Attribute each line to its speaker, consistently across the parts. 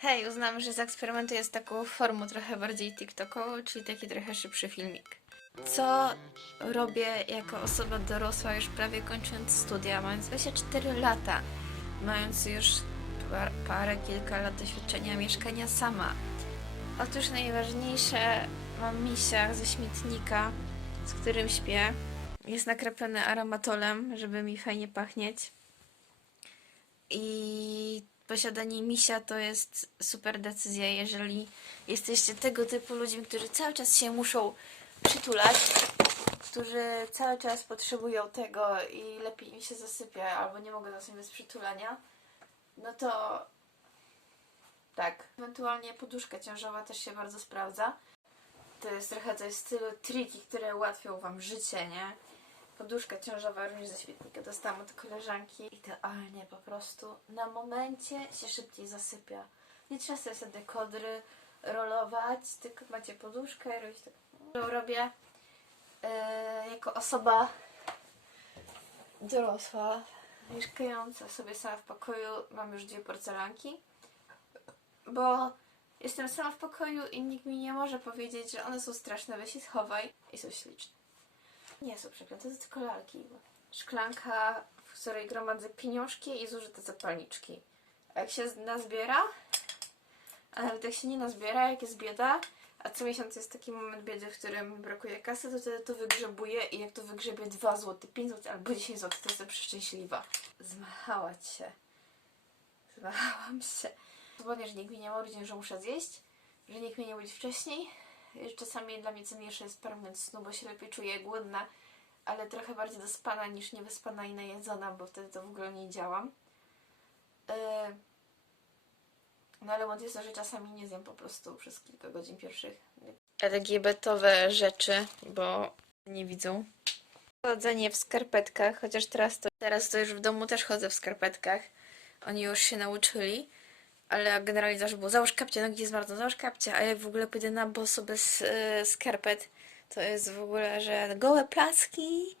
Speaker 1: Hej, uznam, że zaeksperymentuję z taką formą trochę bardziej TikTokową, czyli taki trochę szybszy filmik. Co robię jako osoba dorosła, już prawie kończąc studia, mając 24 lata, mając już par, parę, kilka lat doświadczenia mieszkania sama. Otóż najważniejsze, mam misia ze śmietnika, z którym śpię. Jest nakrepiony aromatolem, żeby mi fajnie pachnieć. I posiadanie misia to jest super decyzja, jeżeli jesteście tego typu ludźmi, którzy cały czas się muszą przytulać, którzy cały czas potrzebują tego i lepiej im się zasypia, albo nie mogą zasnąć bez przytulania, no to tak. Ewentualnie poduszka ciążowa też się bardzo sprawdza. To jest trochę coś w stylu triki, które ułatwią Wam życie, nie? Poduszka ciążowa również ze świetnika dostałam od koleżanki. Idealnie po prostu na momencie się szybciej zasypia. Nie trzeba sobie sobie kodry rolować, tylko macie poduszkę i robić tak. Robię e, jako osoba dorosła, mieszkająca sobie sama w pokoju. Mam już dwie porcelanki, bo jestem sama w pokoju i nikt mi nie może powiedzieć, że one są straszne, weź je schowaj i są śliczne. Nie są przeklęte, to tylko lalki. Szklanka, w której gromadzę pieniążki i zużyte zapalniczki. A jak się nazbiera, a nawet jak się nie nazbiera, jak jest bieda, a co miesiąc jest taki moment biedy, w którym brakuje kasy, to wtedy to wygrzebuję i jak to wygrzebie 2 zł, 5 zł albo 10 zł, to jestem przeszczęśliwa. Zmachałać się. Zmachałam się. Zwolnię, że nikt mi nie ma że muszę zjeść, że nikt mnie nie budzi wcześniej, Czasami dla mnie cenniejsze jest permanent snu, bo się lepiej czuję głodna, ale trochę bardziej dospana niż niewyspana i najedzona, bo wtedy to w ogóle nie działam. Yy... No ale błąd jest to, że czasami nie zjem po prostu przez kilka godzin pierwszych. LGBT-owe rzeczy, bo nie widzą. Chodzenie w skarpetkach, chociaż teraz to, teraz to już w domu też chodzę w skarpetkach. Oni już się nauczyli. Ale generalnie zawsze było załóż kapcie, no gdzie bardzo, załóż kapcie, a jak w ogóle pójdę na boso bez yy, skarpet, to jest w ogóle, że gołe placki.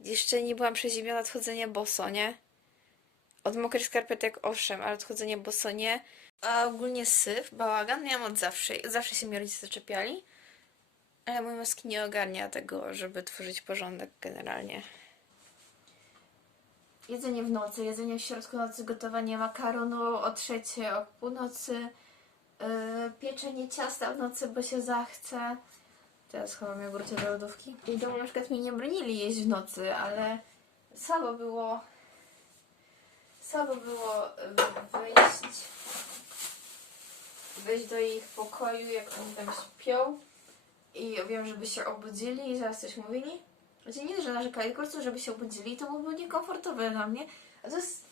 Speaker 1: Jeszcze nie byłam przeziębiona od chodzenia boso, nie? Od mokrych skarpetek owszem, ale od chodzenia boso nie. A ogólnie syf, bałagan miałam od zawsze. Zawsze się mi rodzice zaczepiali. Ale mój mózg nie ogarnia tego, żeby tworzyć porządek generalnie. Jedzenie w nocy, jedzenie w środku nocy, gotowanie makaronu o trzeciej, o północy, yy, pieczenie ciasta w nocy, bo się zachce. Teraz chowam jogurcie do lodówki. I domu na przykład mi nie bronili jeść w nocy, ale słabo było słabo było yy, wyjść wejść do ich pokoju, jak oni tam śpią i wiem, żeby się obudzili i zaraz coś mówili. Znaczy nie, że narzekali, po prostu, żeby się obudzili, to byłoby niekomfortowe dla mnie. A to jest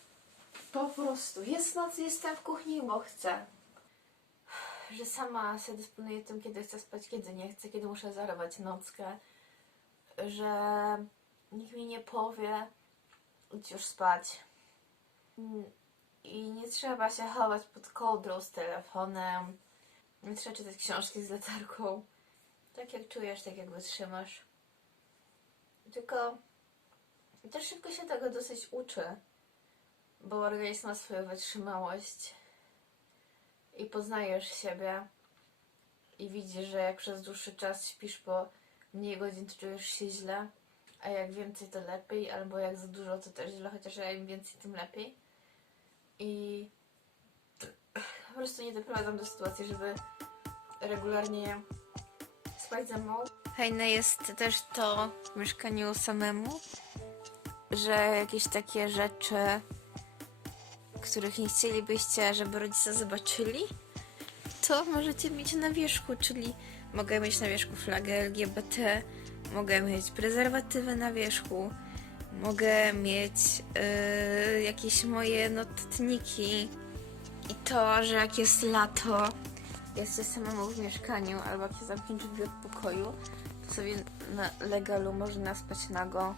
Speaker 1: po prostu, jest noc, jestem w kuchni, bo chcę. Że sama sobie dysponuję tym, kiedy chcę spać, kiedy nie chcę, kiedy muszę zarobić nockę. Że nikt mi nie powie, idź już spać. Mm, I nie trzeba się chować pod kołdrą z telefonem. Nie trzeba czytać książki z latarką. Tak jak czujesz, tak jak wytrzymasz. Tylko też szybko się tego dosyć uczy, bo organizm ma swoją wytrzymałość i poznajesz siebie i widzisz, że jak przez dłuższy czas śpisz po mniej godzin, to czujesz się źle, a jak więcej, to lepiej, albo jak za dużo, to też źle, chociaż im więcej, tym lepiej. I po prostu nie doprowadzam do sytuacji, żeby regularnie spać ze mną. Fajne jest też to w mieszkaniu samemu, że jakieś takie rzeczy, których nie chcielibyście, żeby rodzice zobaczyli, to możecie mieć na wierzchu, czyli mogę mieć na wierzchu flagę LGBT, mogę mieć prezerwatywę na wierzchu, mogę mieć yy, jakieś moje notatniki i to, że jak jest lato, jesteś samemu w mieszkaniu albo jak się zamknięć drzwi od pokoju, to sobie na legalu można spać nago.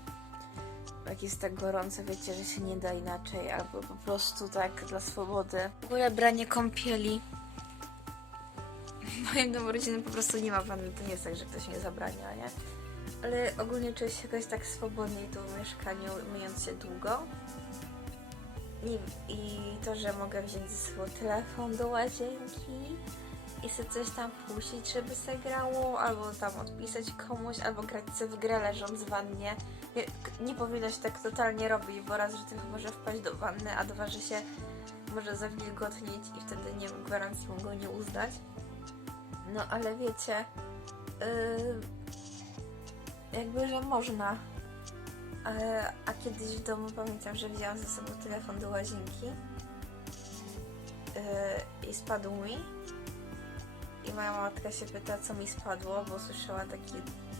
Speaker 1: Jak jest tak gorąco, wiecie, że się nie da inaczej, albo po prostu tak dla swobody. W ogóle branie kąpieli. W moim domu rodzinnym po prostu nie ma wanny, to nie jest tak, że ktoś mnie zabrania, nie? Ale ogólnie czuję się jakoś tak swobodniej tu w mieszkaniu, myjąc się długo. I, I to, że mogę wziąć ze sobą telefon do łazienki i sobie coś tam puścić, żeby se grało, albo tam odpisać komuś, albo grać sobie w grę leżąc w wannie. Nie, nie powinno się tak totalnie robić, bo raz, że tylko może wpaść do wanny, a dwa, że się może zawilgotnić i wtedy nie gwarancji mogą nie uznać. No ale wiecie, yy, jakby, że można. A kiedyś w domu pamiętam, że wzięłam ze sobą telefon do łazienki yy, i spadł mi. I moja matka się pyta, co mi spadło, bo słyszała taki,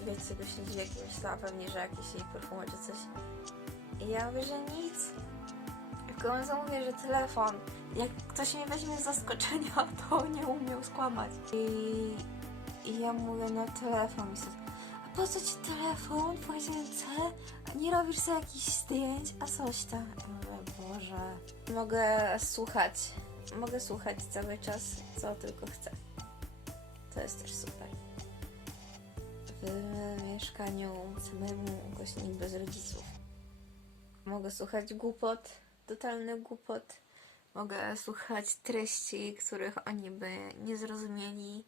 Speaker 1: wiecie, głośny dźwięk i myślała pewnie, że jakieś jej perfumy czy coś. I ja mówię, że nic. Tylko zamówię, że telefon. Jak ktoś mnie weźmie z zaskoczenia, to nie umiał skłamać. I, i ja mówię, no telefon mi sobie. A po co ci telefon w łazience? Nie robisz sobie jakichś zdjęć? A coś tam. Ja mówię, Boże. Mogę słuchać. Mogę słuchać cały czas, co tylko chcę. To jest też super. W mieszkaniu samemu, gośnik bez rodziców. Mogę słuchać głupot, totalny głupot. Mogę słuchać treści, których oni by nie zrozumieli,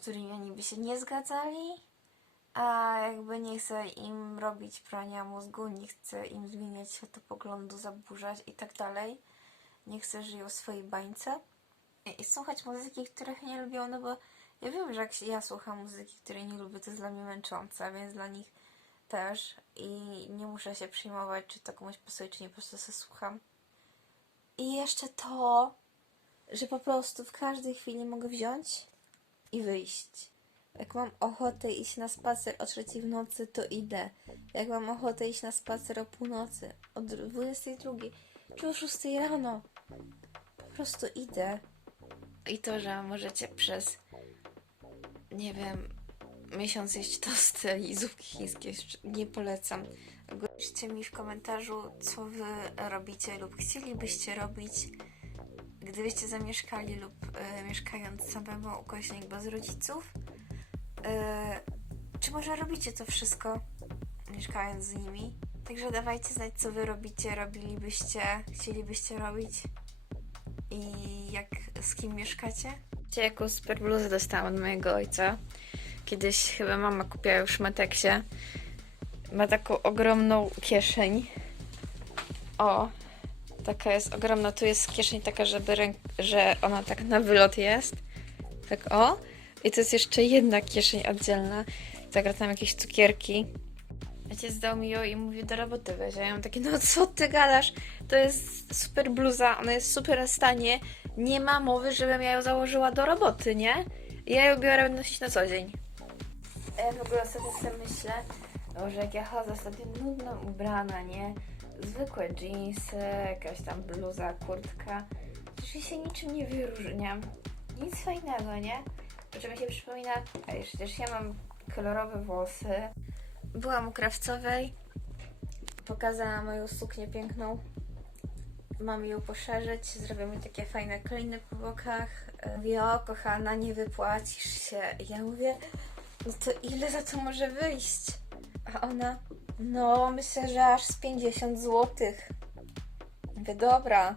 Speaker 1: którymi oni by się nie zgadzali, a jakby nie chcę im robić prania mózgu, nie chcę im zmieniać światopoglądu, zaburzać i tak dalej. Nie chcę żyją w swojej bańce. I, słuchać muzyki, których nie lubią, no bo ja wiem, że jak ja słucham muzyki, której nie lubię, to jest dla mnie męczące, więc dla nich też i nie muszę się przyjmować, czy to komuś pasuje, czy nie, po prostu sobie słucham. I jeszcze to, że po prostu w każdej chwili mogę wziąć i wyjść. Jak mam ochotę iść na spacer o trzeciej w nocy, to idę. Jak mam ochotę iść na spacer o północy, o dru- 22 czy o 6 rano, po prostu idę. I to, że możecie przez, nie wiem, miesiąc jeść tosty i zupki chińskie, nie polecam. Piszcie mi w komentarzu, co wy robicie lub chcielibyście robić, gdybyście zamieszkali lub e, mieszkając samemu ukośnik bez rodziców. E, czy może robicie to wszystko, mieszkając z nimi? Także dawajcie znać, co wy robicie, robilibyście, chcielibyście robić i jak z kim mieszkacie. Jaką super bluzę dostałam od mojego ojca. Kiedyś chyba mama kupiła już w Mateksie. Ma taką ogromną kieszeń. O, taka jest ogromna. Tu jest kieszeń taka, żeby ręk- że ona tak na wylot jest. Tak o. I to jest jeszcze jedna kieszeń oddzielna. Zagra tam jakieś cukierki. Ojciec zdał mi ją i mówi do roboty weź. Ja mam takie, no co ty gadasz? To jest super bluza, ona jest super na stanie. Nie ma mowy, żebym ja ją założyła do roboty, nie? Ja ją biorę nosić na co dzień. A ja w ogóle sobie, sobie myślę, że jak ja chodzę sobie nudno ubrana, nie? Zwykłe jeansy, jakaś tam bluza, kurtka. Ja się niczym nie wyróżniam. Nic fajnego, nie? Po czym mi się przypomina, a przecież ja mam kolorowe włosy. Byłam u krawcowej, pokazała moją suknię piękną. Mam ją poszerzyć, zrobię mi takie fajne kliny po bokach. Mówi, o kochana, nie wypłacisz się. I ja mówię, no to ile za to może wyjść? A ona, no myślę, że aż z 50 złotych. Mówię, dobra,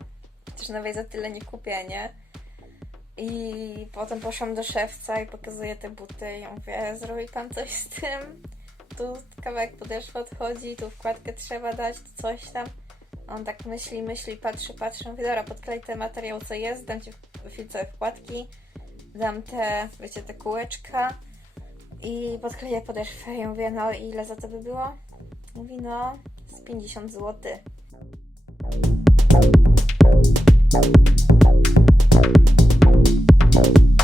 Speaker 1: też nawet za tyle nie kupię, nie? I potem poszłam do szewca i pokazuję te buty i ja mówię, zrobi pan coś z tym? tu kawałek podeszwa odchodzi, tu wkładkę trzeba dać, tu coś tam. On tak myśli, myśli, patrzy, patrzy, mówi, dobra, podklej ten materiał, co jest, dam Ci filce wkładki, dam te, wiecie, te kółeczka i podkleję podeszwę i mówię, no ile za to by było? Mówi, no, z 50 zł. Thank you.